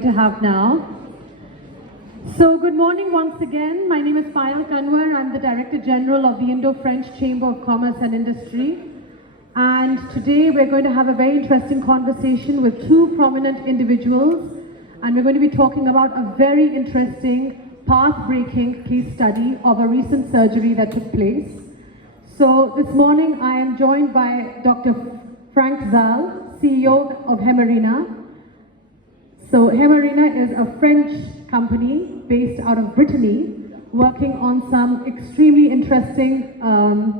going to have now. So good morning once again. My name is Payal Kanwar. I'm the Director General of the Indo-French Chamber of Commerce and Industry. And today we're going to have a very interesting conversation with two prominent individuals. And we're going to be talking about a very interesting, path-breaking case study of a recent surgery that took place. So this morning I am joined by Dr. Franck, CEO of Hemarina. So Hemarina is a French company based out of Brittany, working on some extremely interesting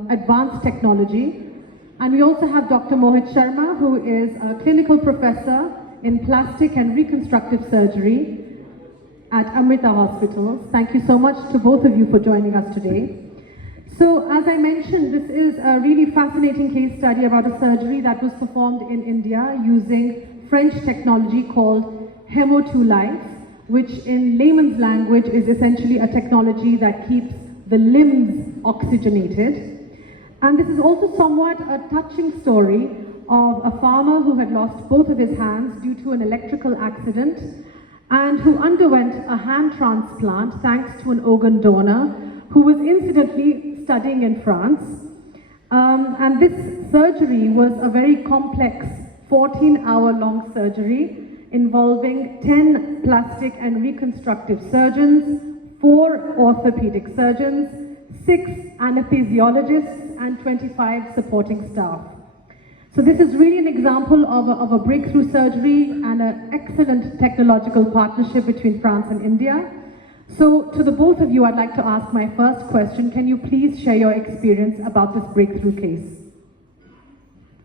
advanced technology. And we also have Dr. Mohit Sharma, who is a clinical professor in plastic and reconstructive surgery at Amrita Hospitals. Thank you so much to both of you for joining us today. So as I mentioned, this is a really fascinating case study about a surgery that was performed in India using French technology called Hemo2 Life, which in layman's language is essentially a technology that keeps the limbs oxygenated. And this is also somewhat a touching story of a farmer who had lost both of his hands due to an electrical accident and who underwent a hand transplant thanks to an organ donor who was incidentally studying in France. And this surgery was a very complex 14-hour-long surgery involving 10 plastic and reconstructive surgeons, 4 orthopedic surgeons, 6 anesthesiologists, and 25 supporting staff. So this is really an example of a breakthrough surgery and an excellent technological partnership between France and India. So to the both of you, I'd like to ask my first question. Can you please share your experience about this breakthrough case?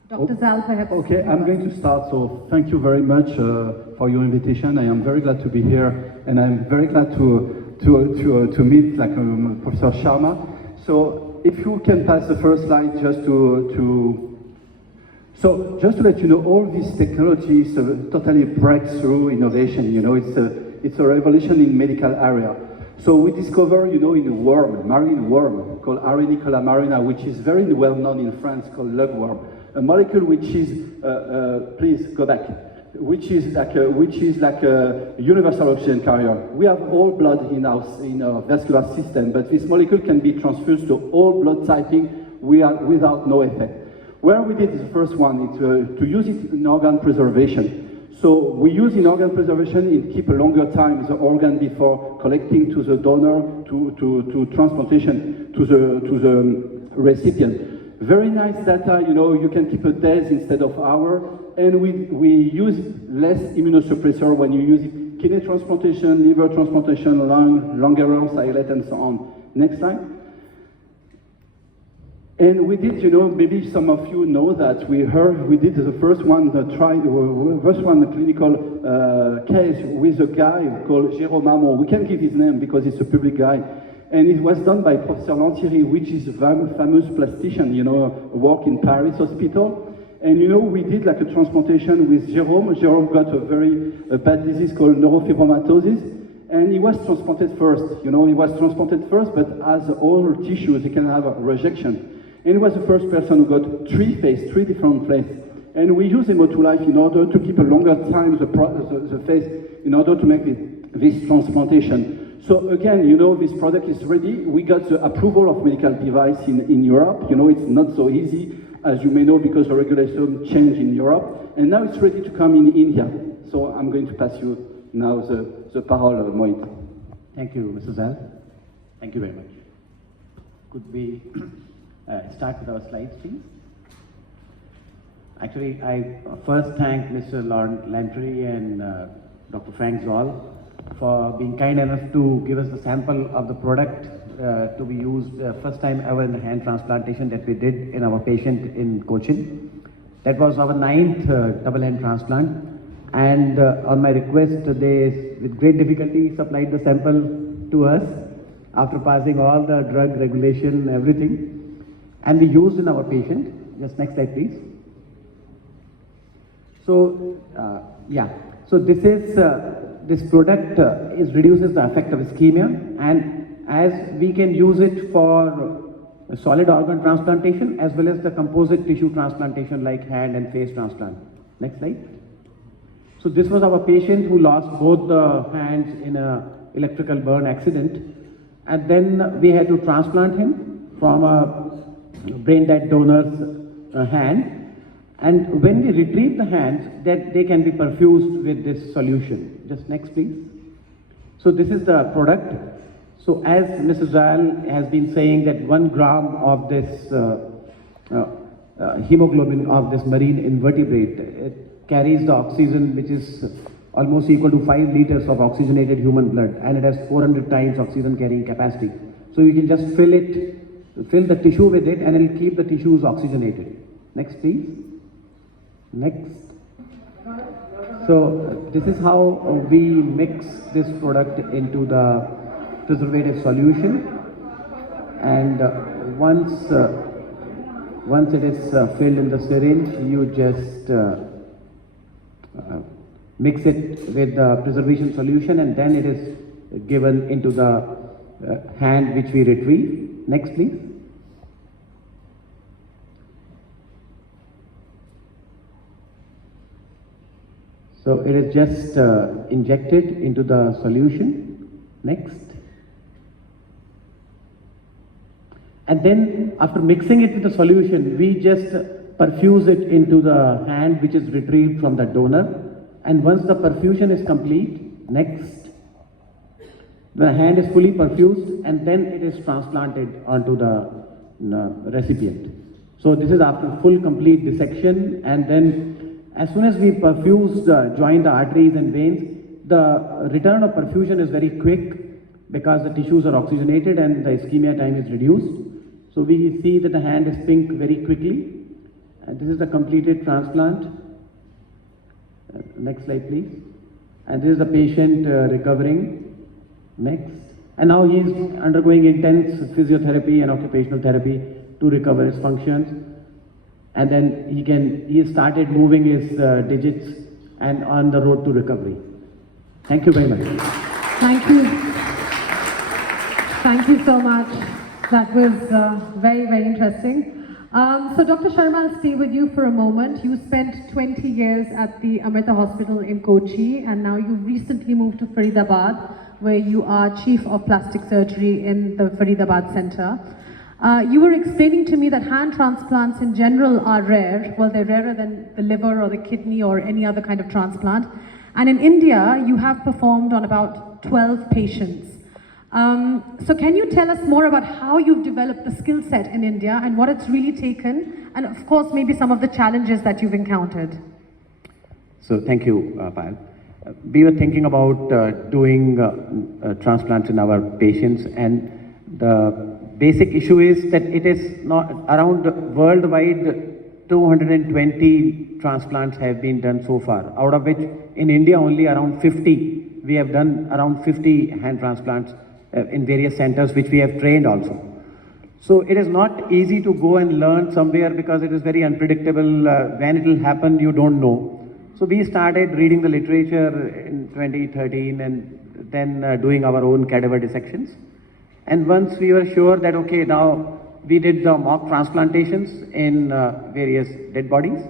Dr. Zal, perhaps. Okay, I'm going to start. So thank you very much for your invitation. I am very glad to be here, and I'm very glad to meet Professor Sharma. So if you can pass the first slide just So just to let you know, all this technology is a totally breakthrough innovation. You know, it's a revolution in medical area. So we discover, in a worm, marine worm called Arenicola marina, which is very well known in France, called lugworm. A molecule which is, please go back, which is like a universal oxygen carrier. We have all blood in our vascular system, but this molecule can be transfused to all blood typing without no effect. Where we did the first one is to use it in organ preservation. So we use in organ preservation and keep a longer time the organ before collecting to the donor to transplantation to the recipient. Very nice data, you can keep a days instead of hour, and we use less immunosuppressor when you use it. Kidney transplantation, liver transplantation, lung errors, islet, and so on. Next slide. And we did, maybe some of you know that we did the first one, the clinical case with a guy called Jérôme. We can't give his name because it's a public guy. And it was done by Professor Lantieri, which is a famous plastician, work in Paris hospital. And we did like a transplantation with Jérôme. Jérôme got a very bad disease called neurofibromatosis. And he was transplanted first, but as all tissues, he can have a rejection. And he was the first person who got 3 different phases. And we use Hemo2 Life in order to keep a longer time the phase in order to make this transplantation. So again, this product is ready. We got the approval of medical device in Europe. It's not so easy, as you may know, because the regulation changed in Europe. And now it's ready to come in India. So I'm going to pass you now the parole, Mohit. Thank you, Mr. Zal. Thank you very much. Could we start with our slides, please? Actually, I first thank Mr. Lantieri and Dr. Franck Zoll for being kind enough to give us the sample of the product to be used first time ever in the hand transplantation that we did in our patient in Cochin. That was our 9th double hand transplant, and on my request they with great difficulty supplied the sample to us after passing all the drug regulation, everything, and we used in our patient. Just next slide, please. So so this product reduces the effect of ischemia, and as we can use it for solid organ transplantation as well as the composite tissue transplantation like hand and face transplant. Next slide. So So this was our patient who lost both the hands in a electrical burn accident, and then we had to transplant him from a brain dead donor's hand. And when we retrieve the hands, that they can be perfused with this solution. Just next, please. So this is the product. So as Mrs. Zal has been saying that 1 gram of this hemoglobin of this marine invertebrate, it carries the oxygen which is almost equal to 5 liters of oxygenated human blood, and it has 400 times oxygen carrying capacity. So you can just fill the tissue with it, and it will keep the tissues oxygenated. Next, please. Next. So this is how we mix this product into the preservative solution, and once it is filled in the syringe, you just mix it with the preservation solution, and then it is given into the hand which we retrieve. Next, please. So it is just injected into the solution. Next. And then after mixing it with the solution, we just perfuse it into the hand which is retrieved from the donor. And once the perfusion is complete, next, the hand is fully perfused, and then it is transplanted onto the recipient. So this is after full complete dissection, and then as soon as we perfuse, join the arteries and veins, the return of perfusion is very quick because the tissues are oxygenated and the ischemia time is reduced. So we see that the hand is pink very quickly. And this is the completed transplant. Next slide, please. And this is the patient recovering. Next. And now he is undergoing intense physiotherapy and occupational therapy to recover his functions. And then he started moving his digits and on the road to recovery. Thank you very much. Thank you. Thank you so much. That was very, very interesting. So Dr. Sharma, I'll stay with you for a moment. You spent 20 years at the Amrita Hospital in Kochi, and now you've recently moved to Faridabad, where you are Chief of Plastic Surgery in the Faridabad Center. You were explaining to me that hand transplants in general are rare. Well, they're rarer than the liver or the kidney or any other kind of transplant. And in India, you have performed on about 12 patients. So can you tell us more about how you've developed the skill set in India and what it's really taken, and of course maybe some of the challenges that you've encountered? So thank you, Payal. We were thinking about doing transplants in our patients, and the basic issue is that it is not around worldwide 220 transplants have been done so far, out of which in India only around 50. We have done around 50 hand transplants in various centers which we have trained also. So it is not easy to go and learn somewhere because it is very unpredictable. When it will happen, you don't know. So we started reading the literature in 2013 and then doing our own cadaver dissections. And once we were sure that, okay, now we did the mock transplantations in various dead bodies.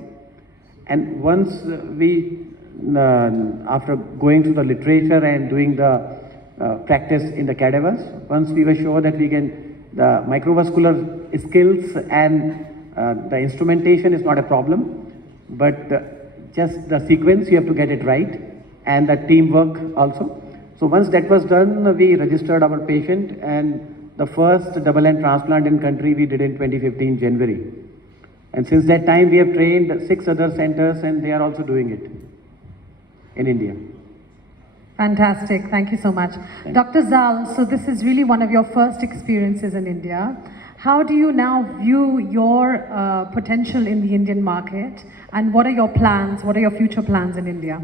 And once we, after going through the literature and doing the practice in the cadavers, once we were sure that we can, the microvascular skills and the instrumentation is not a problem, but just the sequence, you have to get it right, and the teamwork also. So once that was done, we registered our patient, and the first double-hand transplant in country we did in 2015 January. And since that time, we have trained 6 other centers, and they are also doing it in India. Fantastic. Thank you so much. Dr. Zal, so this is really one of your first experiences in India. How do you now view your potential in the Indian market, and what are your plans? What are your future plans in India?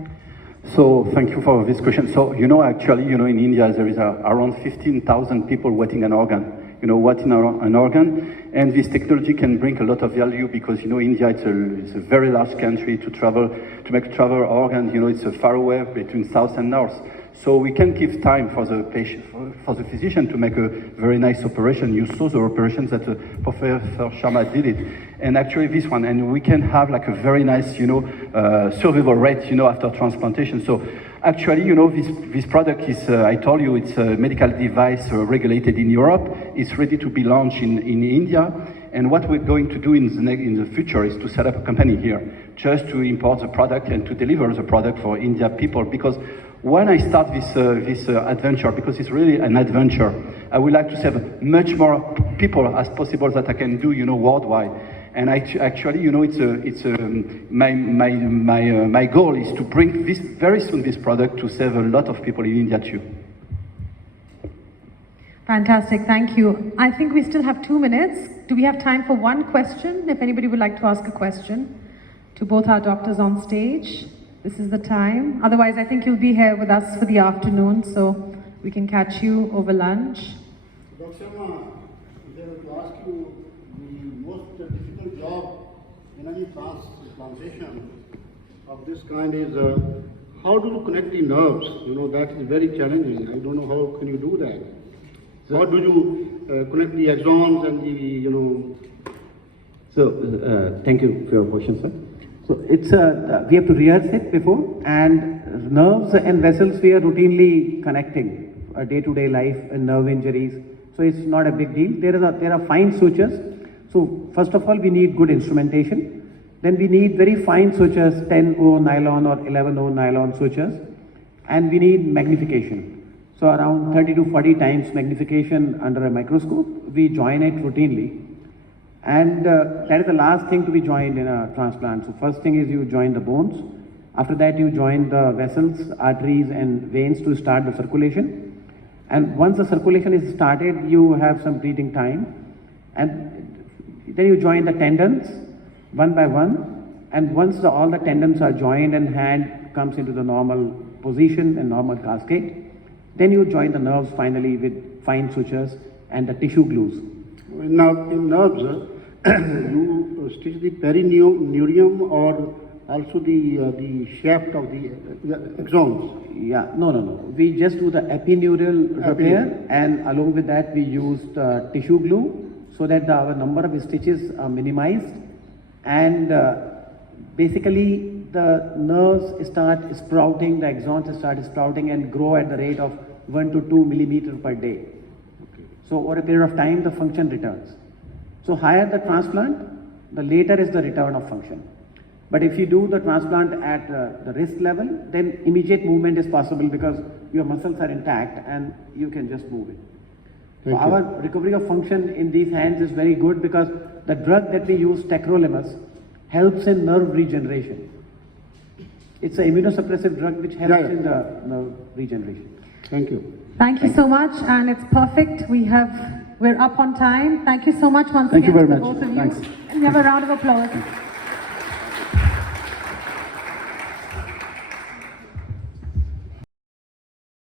So thank you for this question. So, actually, in India, there is around 15,000 people waiting an organ. Waiting an organ, and this technology can bring a lot of value because, India, it's a very large country to make a travel organ, it's far away between south and north. So we can give time for the patient, for the physician to make a very nice operation. You saw the operations that Professor Sharma did it, and actually this one, and we can have like a very nice, survival rate, after transplantation. So actually, this product is, I told you, it's a medical device regulated in Europe. It's ready to be launched in India. And what we're going to do in the future is to set up a company here, just to import the product and to deliver the product for India people. Because when I start this adventure, because it's really an adventure, I would like to save much more people as possible that I can do, worldwide. And actually, my goal is to bring very soon this product to save a lot of people in India too. Fantastic, thank you. I think we still have 2 minutes. Do we have time for one question? If anybody would like to ask a question to both our doctors on stage, this is the time. Otherwise, I think you'll be here with us for the afternoon, so we can catch you over lunch. Dr. Sharma, if I were to ask you the most difficult job in any transplantation of this kind is how do you connect the nerves? That is very challenging. I don't know how can you do that. How do you connect the axons and the, So, thank you for your question, sir. So, it's we have to rehearse it before, and nerves and vessels we are routinely connecting a day-to-day life and nerve injuries. So, it's not a big deal. There are fine sutures. So, first of all, we need good instrumentation. Then we need very fine sutures, 10-O nylon or 11-O nylon sutures, and we need magnification. So around 30 to 40 times magnification under a microscope, we join it routinely. And that is the last thing to be joined in a transplant. So first thing is you join the bones. After that you join the vessels, arteries and veins to start the circulation. And once the circulation is started, you have some breathing time. And then you join the tendons one by one. And once all the tendons are joined and hand comes into the normal position and normal cascade, then you join the nerves finally with fine sutures and the tissue glues. Now, in nerves, you stitch the perineurium or also the shaft of the axons? Yeah, no. We just do the epineural repair, and along with that we used tissue glue so that our number of stitches are minimized, and basically the nerves start sprouting, the axons start sprouting and grow at the rate of 1 to 2 millimeters per day. Okay. So over a period of time, the function returns. So higher the transplant, the later is the return of function. But if you do the transplant at the wrist level, then immediate movement is possible because your muscles are intact and you can just move it. So our recovery of function in these hands is very good because the drug that we use, tacrolimus, helps in nerve regeneration. It's an immunosuppressive drug which helps in the nerve regeneration. Thank you. Thank you so much, and it's perfect. We're up on time. Thank you so much once again. Thank you very to much. both of you. Thanks. And we have a round of applause.